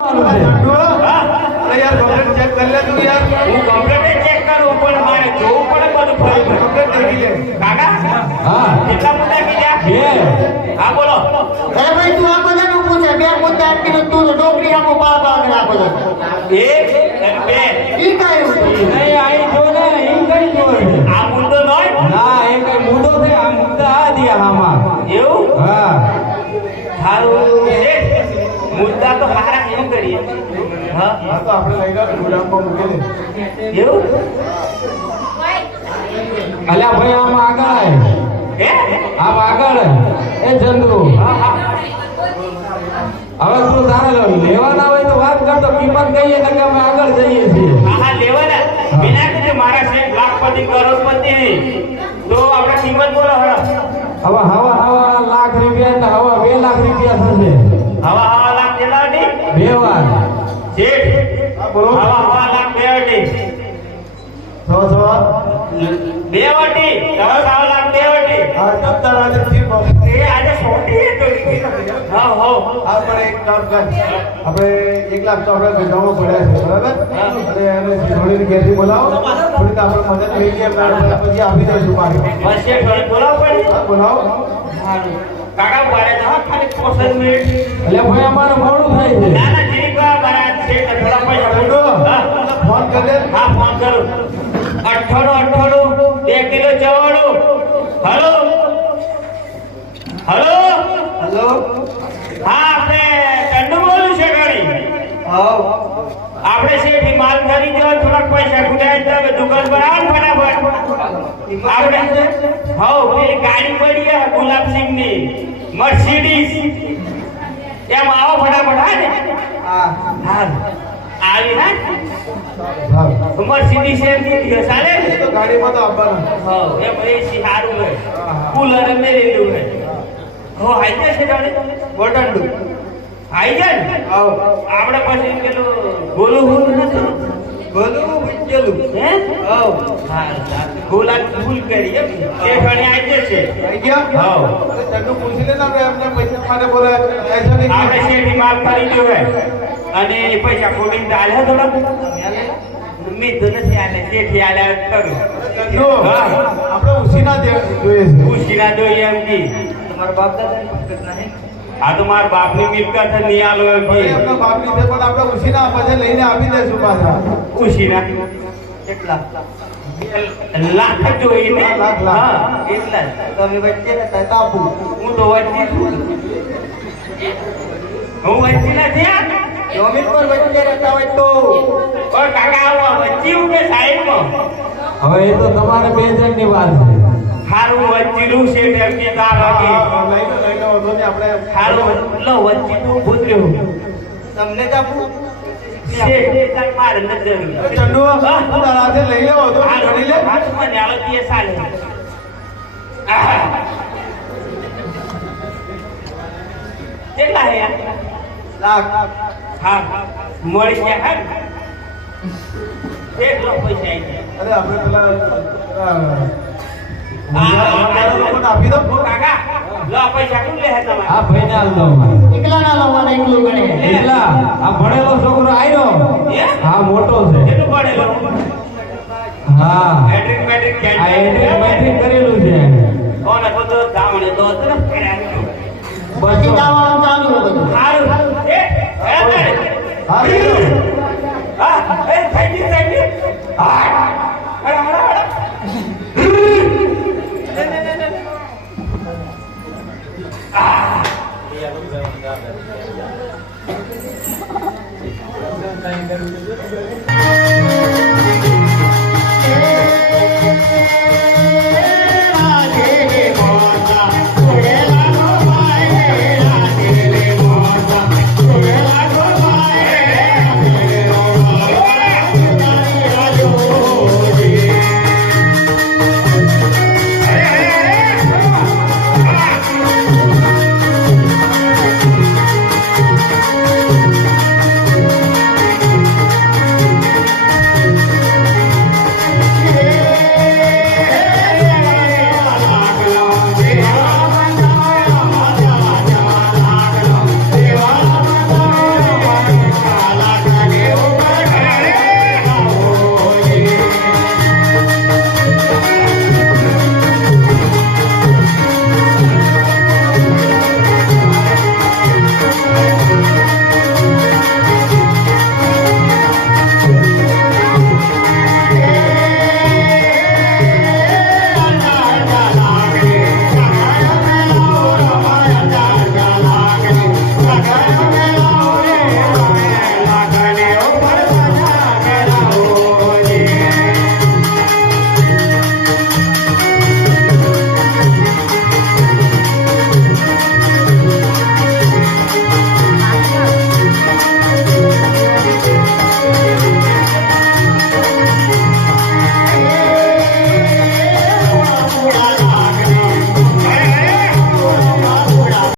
અરે યાર complete check કરી લે તું યાર. હું કમ્પ્લેટ ચેક કરું પણ મારે જોવું પડે બધું ફરી. કમ્પ્લેટ કરી લે. કાકા હા કેટલા મુદ્દા કીધા? બે હા બોલો. અરે ભાઈ તું આ બધાનું પૂછે બે મુદ્દા આપીને તું તો ડોકરી આખો બાર બાર આપો છો એક અને બે. ઈ કાયું નહીં આઈ જો ને ઈ કરી જો આ મુદ્દો નોય ના એ કઈ મુદ્દો છે આ મુદ્દા આ દિયા આમાં એવું હા સારું છે. મુદ્દા તો હારા એમ કરીએ. હા હા તો આપણે લઈ લો ગુલામમાં મૂકી દે. એવું અલ્યા ભાઈ આમ આગળ આય હે આમ આગળ એ ચંદુ હા હા હવે તું તારે લેવાના હોય તો વાત કરતો કિંમત કહીએ કે અમે આગળ જઈએ છીએ હા લેવાના વિના કે મારા શેઠ લાખપતિ કરોડપતિ તો આપણે કિંમત બોલો હળો. હવે હવા લાખ રૂપિયા એટલે હવા 2 લાખ રૂપિયા થશે હવા લાખ કેટલા હતી? 2 વાર શેઠ હા બોલો. હવા લાખ બે હતી. સવા બે વટી સવા લાખ બે વટી. હા જમતા રાજે ઠીક હો. એ આજે સોટી તો હા હો હા પણ એક કામ કર આપણે 1 લાખ તો આપણે ગજામાં પડ્યા છે બરાબર અને એને જોડીની ઘેરથી બોલાવો થોડીક આપણે મદદ લઈ લઈએ પછી આપી દઈશું પાછી. બસ શેઠ થોડી બોલાવ પડી. હા બોલાવો. કાકા બારે જવા ખાલી 65 મિનિટ. એટલે ભાઈ અમારે મોડું થાય છે ના ના જીરીક વાર બારે શેઠ થોડા પૈસા ચંદુ, હા ફોન કર દે. હા ફોન કરું. 98 2 કિલો ચવાણું. Hello hello hello. હા આપણે ચંદુ બોલું છે ગાડી. હા આપણે શેઠ માલ ખરીદ્યો હોય, થોડાક પૈસા ગુડાઈ તમે દુકાન પર આવો ને ફટાફટ. આપણે હો પેલી ગાડી પડી છે ગુલાબસિંહ ની મર્સિડીઝ એમ આવો ફટાફટ. હા ને હા હા આવી હા હા મર્સિડીઝ એમ કીધી ચાલે ને? તો ગાડીમાં તો આવવાનું. હા એમ એસી સારું હોય કુલર મેલેલું હોય. હો આઈ જશે જાણે વટાંડું. આઈ જાય ને આવો. આપણે પછી પેલું ગોલું હું નથી બોલું વિચેલું. હે આવો. હા ગોલા ફૂલ કરી એમ તે ઘણે આઈ જશે. આવી ગયા? હાવ. અરે ચંદુ પૂછી લે ને આપણે એમને પૈસા માટે બોલે પૈસા નહીં આપણે શેઠી માલ ખરીદ્યો હોય અને એ પૈસા ખોટીને તો આલ્યા થોડા મેં તો નથી આલે શેઠી આલ્યા ખરું. ચંદુ, આપણે ઉસીના જોઈએ છે. ખુશીના જોઈએ એમ કી તમારા બાપ દાદાની મિલકત નહીં. આ તો મારા બાપની મિલકત નહીં આલો એમ ભલે કી એમના બાપની છે પણ આપણે ઉસીના પછી લઈને આપી દઈશું પાછા. ખુશીના કેટલા? લાખ જોઈને લાખ. હા એટલા જ. તમે વચ્ચે ને તય તાપુ. હું તો વચ્ચે છું. હું વચ્ચે નથી આ જમીન પર વચ્ચે રહેતા હોય તો પણ કાકા આવો વચ્ચે હું કે સાઈડમાં હવે એ તો તમારે 2 જણની વાત છે હારું વચ્ચેનું છે એમ કે તાર વાગે લઈ લો વાંધો નહીં આપણે હારું લો વચ્ચે તું ભૂતર્યો તમને જ આપું. શેઠ તાર મારે ન જરૂર ચંદુ તારા હાથે લઈ લેવો તો ઘડી લે. હાથમાં ને આલો તે સાલે કેટલા હે લાખ. હા મળી ગયા હા કેટલો પૈસા આવી ગયા અરે આપણે પેલા લોકોને આપી દો. કાકા લો પૈસા શું લે તમારે આ ભાઈને હાલ દો અમારે એકલા ના લાવવાના એકલું ગણે એટલા આ ભણેલો છોકરો આવ્યો હા મોટો છે કેટલું પડેલો હા મેટ્રિક મેટ્રિક આ એન્ટ્રી કરેલું છે કોને તો ગામડે તો તરફ પછી દાવાનું ચાલુ હોય બધું હારું એ હા લઈ લો. હા એ થઈ ગયું હા હડા હડા હડા